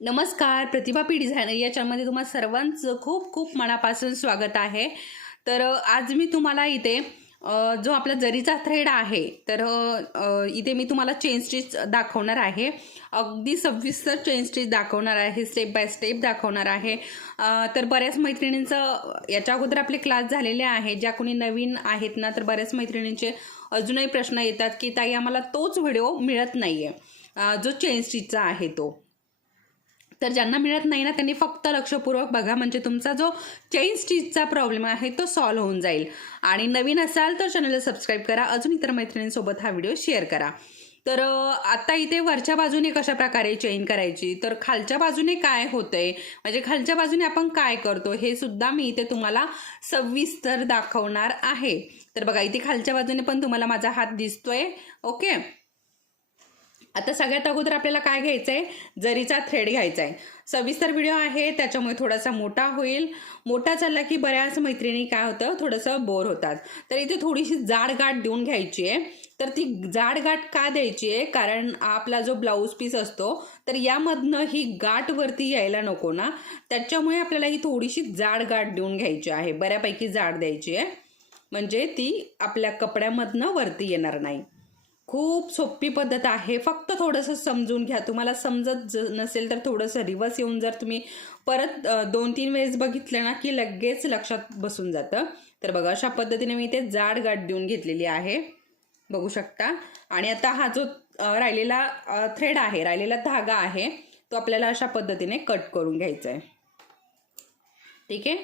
नमस्कार, प्रतिभा P designer या चॅनलमध्ये तुम्हा सर्वांचं खूप खूप मनापासून स्वागत आहे. तर आज मी तुम्हाला इथे जो आपला जरीचा थ्रेड आहे तर इथे मी तुम्हाला चेन स्टिच दाखवणार आहे. अगदी सविस्तर चेन स्टिच दाखवणार आहे, स्टेप बाय स्टेप दाखवणार आहे. तर बऱ्याच मैत्रिणींचं याच्या अगोदर आपले क्लास झालेले आहे. ज्या कोणी नवीन आहेत ना, तर बऱ्याच मैत्रिणींचे अजूनही प्रश्न येतात की ताई आम्हाला तोच व्हिडिओ मिळत नाही आहे जो चेन स्टिचचा आहे तो. तर ज्यांना मिळत नाही ना त्यांनी फक्त लक्षपूर्वक बघा, म्हणजे तुमचा जो चेन स्टिचचा प्रॉब्लेम आहे तो सॉल्व्ह होऊन जाईल. आणि नवीन असाल तर चॅनलला सबस्क्राईब करा, अजून इतर मैत्रिणींसोबत हा व्हिडिओ शेअर करा. तर आता इथे वरच्या बाजूने कशा प्रकारे चेन करायची, तर खालच्या बाजूने काय होतंय, म्हणजे खालच्या बाजूने आपण काय करतो हे सुद्धा मी इथे तुम्हाला सविस्तर दाखवणार आहे. तर बघा, इथे खालच्या बाजूने पण तुम्हाला माझा हात दिसतोय. ओके, आता सगळ्यात अगोदर आपल्याला काय घ्यायचं आहे, जरीचा थ्रेड घ्यायचा आहे. सविस्तर व्हिडिओ आहे त्याच्यामुळे थोडासा मोठा होईल. मोठा चालला की बऱ्याच मैत्रिणी काय होतं, थोडंसं बोर होतात. तर इथे थोडीशी जाड गाठ देऊन घ्यायची आहे. तर ती जाड गाठ का द्यायची आहे, कारण आपला जो ब्लाऊज पीस असतो तर यामधनं ही गाठ वरती यायला नको ना, त्याच्यामुळे आपल्याला ही थोडीशी जाड गाठ देऊन घ्यायची आहे. बऱ्यापैकी जाड द्यायची आहे, म्हणजे ती आपल्या कपड्यामधनं वरती येणार नाही. खूप सोपी पद्धत आहे, फक्त थोडंसं समजून घ्या. तुम्हाला समजत नसेल तर थोडंसं रिवर्स येऊन जर तुम्ही परत 2-3 वेळेस बघितलं ना की लगेच लक्षात बसून जातं. तर बघा, अशा पद्धतीने मी इथे जाड गाठ देऊन घेतलेली आहे, बघू शकता. आणि आता हा जो राहिलेला थ्रेड आहे, राहिलेला धागा आहे, तो आपल्याला अशा पद्धतीने कट करून घ्यायचा आहे. ठीक आहे,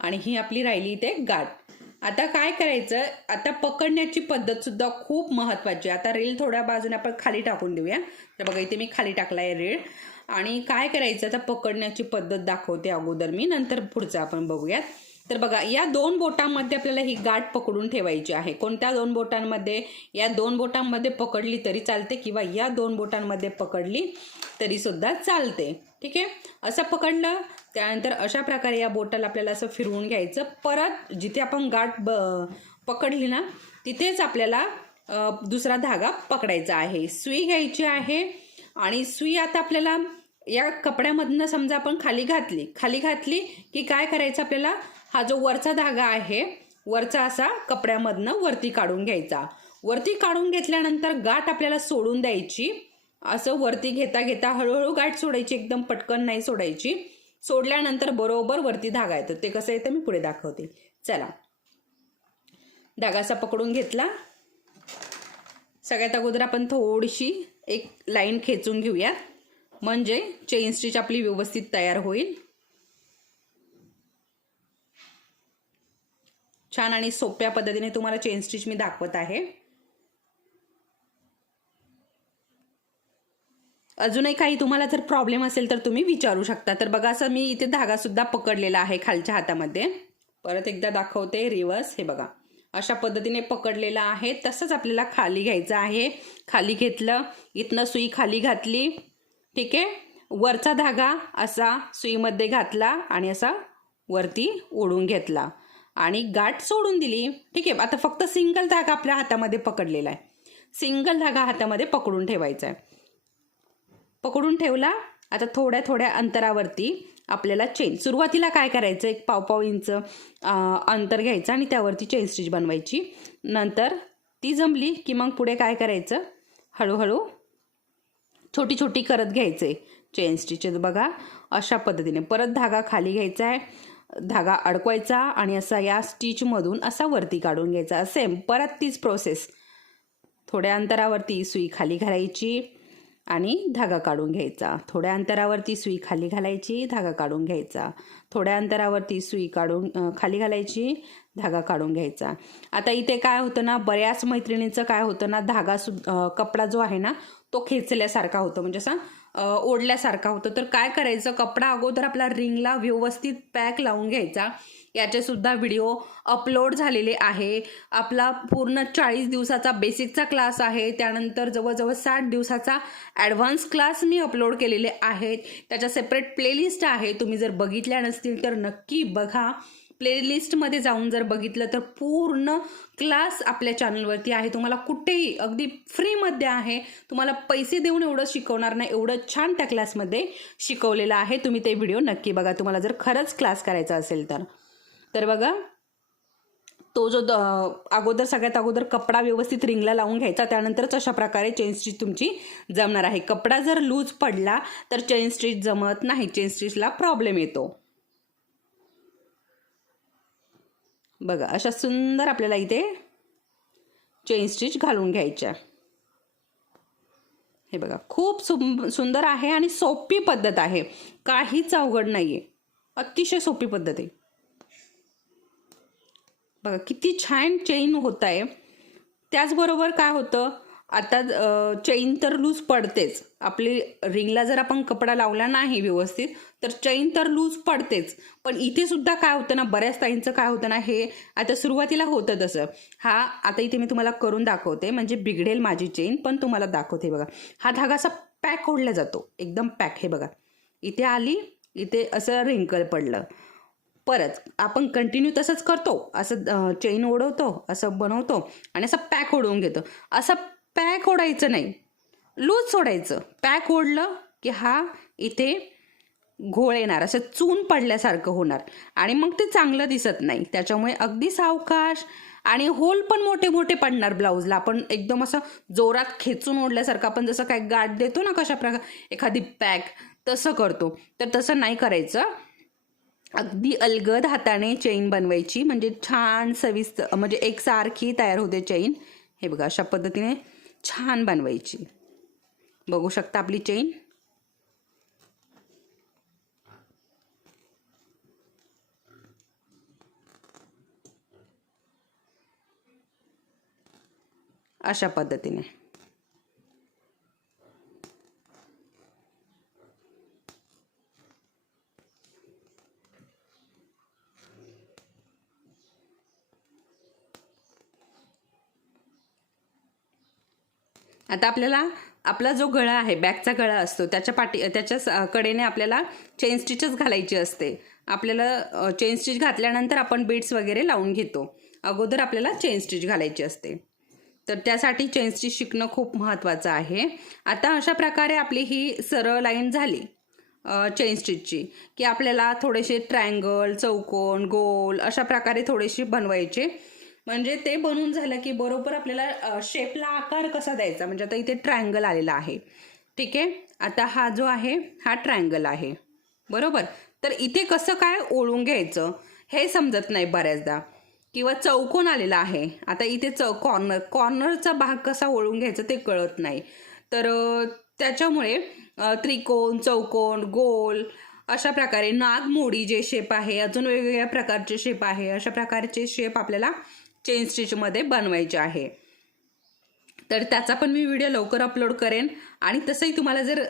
आणि ही आपली राहिली इथे गाठ. आता काय करायचं, आता पकडण्याची पद्धत सुद्धा खूप महत्त्वाची आहे. आता रेल थोड्या बाजूने आपण खाली टाकून देऊया. तर बघा, इथे मी खाली टाकला आहे रेल. आणि काय करायचं, आता पकडण्याची पद्धत दाखवते अगोदर मी, नंतर पुढचं आपण बघूयात. तर बघा, या 2 बोटांमध्ये आपल्याला ही गाठ पकडून ठेवायची आहे. कोणत्या 2 बोटांमध्ये, या 2 बोटांमध्ये पकडली तरी चालते किंवा या 2 बोटांमध्ये पकडली तरी सुद्धा चालते. ठीक आहे, असं पकडलं त्यानंतर अशा प्रकारे या बोटाला आपल्याला असं फिरवून घ्यायचं. परत जिथे आपण गाठ पकडली ना तिथेच आपल्याला दुसरा धागा पकडायचा आहे. सुई घ्यायची आहे आणि सुई आता आपल्याला या कपड्यामधनं समजा आपण खाली घातली की काय करायचं, आपल्याला हा जो वरचा धागा आहे वरचा असा कपड्यामधनं वरती काढून घ्यायचा. वरती काढून घेतल्यानंतर गाठ आपल्याला सोडून द्यायची. असं वरती घेता घेता हळूहळू गाठ सोडायची, एकदम पटकन नाही सोडायची. सोडल्यानंतर बरोबर वरती धागा येतो. ते कसं येतं मी पुढे दाखवते. चला, धागा असा पकडून घेतला. सगळ्यात अगोदर आपण थोडीशी एक लाईन खेचून घेऊया, म्हणजे चेन स्टिच आपली व्यवस्थित तयार होईल. छान आणि सोप्या पद्धतीने तुम्हाला चेन स्टिच मी दाखवत आहे. अजूनही काही तुम्हाला जर प्रॉब्लेम असेल तर तुम्ही विचारू शकता. तर बघा, असं मी इथे धागा सुद्धा पकडलेला आहे खालच्या हातामध्ये. परत एकदा दाखवते रिवर्स. हे बघा, अशा पद्धतीने पकडलेला आहे. तसंच आपल्याला खाली घ्यायचं आहे. खाली घेतलं, इथनं सुई खाली घातली. ठीक आहे, वरचा धागा असा सुईमध्ये घातला आणि असा वरती ओढून घेतला आणि गाठ सोडून दिली. ठीक आहे, आता फक्त सिंगल धागा आपल्या हातामध्ये पकडलेला आहे. सिंगल धागा हातामध्ये पकडून ठेवायचा आहे. पकडून ठेवला. आता थोड्या थोड्या अंतरावरती आपल्याला चेन, सुरुवातीला काय करायचं, एक 1.5 इंच अंतर घ्यायचं आणि त्यावरती चेन स्टिच बनवायची. नंतर ती जमली की मग पुढे काय करायचं, हळूहळू छोटी छोटी करत घ्यायचे चेन स्टिच. बघा, अशा पद्धतीने परत धागा खाली घ्यायचा आहे, धागा अडकवायचा आणि असा या स्टिचमधून असा वरती काढून घ्यायचा. सेम परत तीच प्रोसेस. थोड्या अंतरावरती सुई खाली घालायची आणि धागा काढून घ्यायचा. थोड्या अंतरावरती सुई खाली घालायची, धागा काढून घ्यायचा. थोड्या अंतरावरती सुई खाली घालायची, धागा काढून घ्यायचा. आता इथे काय होतं ना, बऱ्याच मैत्रिणींचं काय होतं ना, कपडा जो आहे ना तो खेचल्यासारखा होतो, म्हणजे असा ओढल्यासारखा होतो. तर काय करायचं, कपडा अगोदर आपला रिंगला व्यवस्थित पॅक लावून घ्यायचा. याचे सुद्धा व्हिडिओ अपलोड झालेले आहे. आपला पूर्ण 40 दिवसाचा बेसिकचा क्लास आहे, त्यानंतर जवळजवळ 60 दिवसाचा ॲडव्हान्स क्लास मी अपलोड केलेले आहेत. त्याच्या सेपरेट प्लेलिस्ट आहे, तुम्ही जर बघितल्या नसतील तर नक्की बघा. प्लेलिस्टमध्ये जाऊन जर बघितलं तर पूर्ण क्लास आपल्या चॅनलवरती आहे. तुम्हाला कुठेही अगदी फ्रीमध्ये आहे. तुम्हाला पैसे देऊन एवढं शिकवणार नाही, एवढं छान त्या क्लासमध्ये शिकवलेलं आहे. तुम्ही ते व्हिडिओ नक्की बघा तुम्हाला जर खरंच क्लास करायचा असेल तर बघा, तो जो सगळ्यात अगोदर कपडा व्यवस्थित रिंगला लावून घ्यायचा, त्यानंतरच अशा प्रकारे चेन स्टिच तुमची जमणार आहे. कपडा जर लूज पडला तर चेन स्टिच जमत नाही, चेन स्टिचला प्रॉब्लेम येतो. बघा अशा सुंदर आपल्याला इथे चेन स्टिच घालून घ्यायच्या. हे बघा खूप सुंदर आहे आणि सोपी पद्धत आहे, काहीच अवघड नाहीये, अतिशय सोपी पद्धत आहे. बघा किती छान चेन होत आहे. त्याचबरोबर काय होतं, आता चेन तर लूज पडतेच, आपली रिंगला जर आपण कपडा लावला नाही व्यवस्थित तर चेन तर लूज पडतेच. पण इथे सुद्धा काय होतं ना, बऱ्याच ताईंचं काय होतं ना, हे आता सुरुवातीला होतं तसं. आता इथे मी तुम्हाला करून दाखवते, म्हणजे बिघडेल माझी चेन, पण तुम्हाला दाखवते. बघा हा धागा असा पॅक ओढला जातो, एकदम पॅक. हे बघा इथे आली, इथे असं रिंकल पडलं. परत आपण कंटिन्यू तसंच करतो, असं चेन ओढवतो, असं बनवतो आणि असं पॅक ओढवून घेतो. असं पॅक ओढायचं नाही, लूज सोडायचं. पॅक ओढलं की हा इथे घोळ येणार, असं चून पडल्यासारखं होणार आणि मग ते चांगलं दिसत नाही. त्याच्यामुळे अगदी सावकाश, आणि होल पण मोठे मोठे पडणार ब्लाऊजला. आपण एकदम असं जोरात खेचून ओढल्यासारखं, आपण जसं काय गाठ देतो ना कशा प्रकारे एखादी पॅक, तसं करतो. तर तसं नाही करायचं. अगदी अलगद हाताने चेन बनवायची, म्हणजे छान सविस्तर, म्हणजे एकसारखी तयार होते चेन. हे बघा अशा पद्धतीने छान बनवायची. बघू शकता आपली चेन. अशा पद्धतीने आता आपल्याला आपला जो गळा आहे, बॅकचा गळा असतो, त्याच्या कडेने आपल्याला चेन स्टिचच घालायची असते. आपल्याला चेन स्टिच घातल्यानंतर आपण बीड्स वगैरे लावून घेतो. अगोदर आपल्याला चेन स्टिच घालायची असते, तर त्यासाठी चेन स्टिच शिकणं खूप महत्त्वाचं आहे. आता अशा प्रकारे आपली ही सरळ लाईन झाली चेन स्टिचची, की आपल्याला थोडेसे ट्रायंगल, चौकोन, गोल अशा प्रकारे थोडेसे बनवायचे. म्हणजे ते बनवून झालं की बरोबर आपल्याला शेपला आकार कसा द्यायचा. म्हणजे आता इथे ट्रायंगल आलेला आहे, ठीक आहे. आता हा जो आहे हा ट्रायंगल आहे, बरोबर. तर इथे कसं काय ओळून घ्यायचं हे समजत नाही बऱ्याचदा, किंवा चौकोन आलेला आहे, आता इथे कॉर्नरचा भाग कसा ओळून घ्यायचा ते कळत नाही. तर त्याच्यामुळे त्रिकोण, चौकोन, गोल अशा प्रकारे, नागमोडी जे शेप आहे, अजून वेगवेगळ्या प्रकारचे शेप आहे, अशा प्रकारचे शेप आपल्याला चेन स्टिचमध्ये बनवायचे आहे. तर त्याचा पण मी व्हिडिओ लवकर अपलोड करेन. आणि तसंही तुम्हाला जर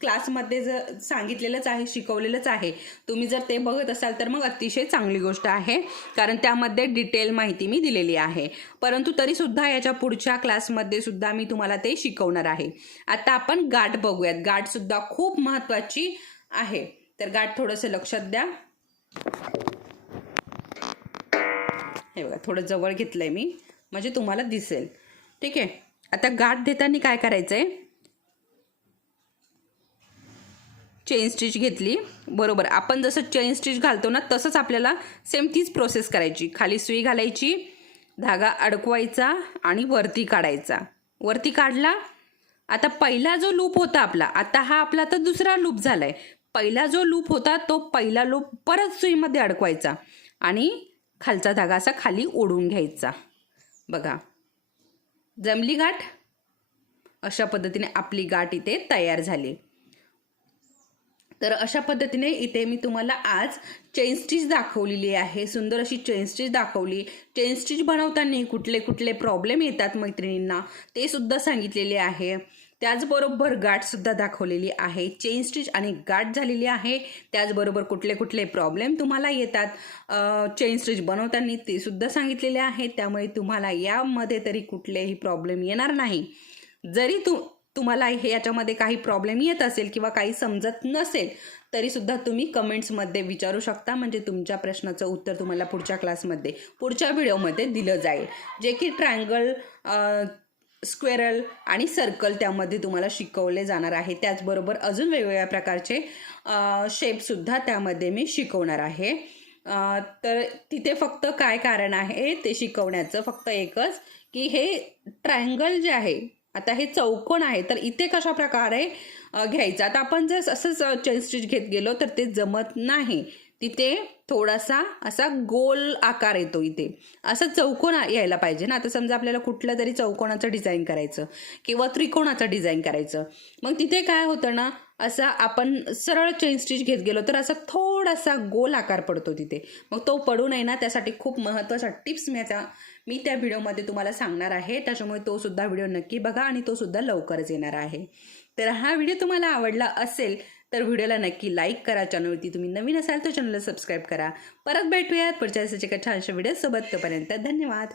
क्लासमध्ये जर सांगितलेलंच आहे, शिकवलेलंच आहे, तुम्ही जर ते बघत असाल तर मग अतिशय चांगली गोष्ट आहे, कारण त्यामध्ये डिटेल माहिती मी दिलेली आहे. परंतु तरीसुद्धा याच्या पुढच्या क्लासमध्ये सुद्धा मी तुम्हाला ते शिकवणार आहे. आता आपण गाठ बघूयात. गाठसुद्धा खूप महत्त्वाची आहे, तर गाठ थोडंसं लक्षात द्या. हे बघा थोडं जवळ घेतलंय मी, म्हणजे तुम्हाला दिसेल, ठीक आहे. आता गाठ देताना काय करायचंय, चेन स्टिच घेतली, बरोबर. आपण जसं चेन स्टिच घालतो ना तसंच आपल्याला सेम तीच प्रोसेस करायची. खाली सुई घालायची, धागा अडकवायचा आणि वरती काढायचा. वरती काढला, आता पहिला जो लूप होता आपला, आता हा आपला तर दुसरा लूप झालाय. पहिला जो लूप होता तो पहिला लूप परत सुईमध्ये अडकवायचा आणि खालचा धागा असा खाली ओढून घ्यायचा. बघा जमली गाठ. अशा पद्धतीने आपली गाठ इथे तयार झाली. तर अशा पद्धतीने इथे मी तुम्हाला आज चेन स्टिच दाखवलेली आहे. सुंदर अशी चेन स्टिच दाखवली. चेन स्टिच बनवताना कुठले कुठले प्रॉब्लेम येतात मैत्रिणींना ते सुद्धा सांगितलेले आहे. त्याचबरोबर गाठसुद्धा दाखवलेली आहे. चेन स्टिच आणि गाठ झालेली आहे. त्याचबरोबर कुठले कुठले प्रॉब्लेम तुम्हाला येतात चेन स्टिच बनवताना ते सुद्धा सांगितलेले आहे. त्यामुळे तुम्हाला यामध्ये तरी कुठलेही प्रॉब्लेम येणार नाही. जरी तुम्हाला हे याच्यामध्ये काही प्रॉब्लेम येत असेल किंवा काही समजत नसेल तरीसुद्धा तुम्ही कमेंट्समध्ये विचारू शकता. म्हणजे तुमच्या प्रश्नाचं उत्तर तुम्हाला पुढच्या क्लासमध्ये पुढच्या व्हिडिओमध्ये दिलं जाईल. जे की ट्रायंगल, स्क्वेरल आणि सर्कल त्यामध्ये तुम्हाला शिकवले जाणार आहे. त्याचबरोबर अजून वेगवेगळ्या प्रकारचे शेपसुद्धा त्यामध्ये मी शिकवणार आहे. तर तिथे फक्त काय कारण आहे ते शिकवण्याचं, फक्त एकच की हे ट्रायंगल जे आहे, आता हे चौकोन आहे तर इथे कशा प्रकारे घ्यायचं. आता आपण जर असंच चेन स्टिच घेत गेलो तर ते जमत नाही. तिथे थोडासा असा गोल आकार येतो. इथे असं चौकोन यायला पाहिजे ना. आता समजा आपल्याला कुठलं तरी चौकोनाचं डिझाईन करायचं किंवा त्रिकोणाचं डिझाईन करायचं, मग तिथे काय होतं ना, असं आपण सरळ चेन स्टिच घेत गेलो तर असा थोडासा गोल आकार पडतो तिथे. मग तो पडू नये ना, त्यासाठी खूप महत्त्वाच्या टिप्स मी त्या व्हिडिओमध्ये तुम्हाला सांगणार आहे. त्याच्यामुळे तो सुद्धा व्हिडिओ नक्की बघा आणि तो सुद्धा लवकरच येणार आहे. तर हा व्हिडिओ तुम्हाला आवडला असेल तर व्हिडिओला नक्की लाईक करा. चॅनलवरती तुम्ही नवीन असाल तर चॅनलला सबस्क्राईब करा. परत भेटूयात पुढच्या एका छानशा व्हिडिओसोबत. तोपर्यंत धन्यवाद.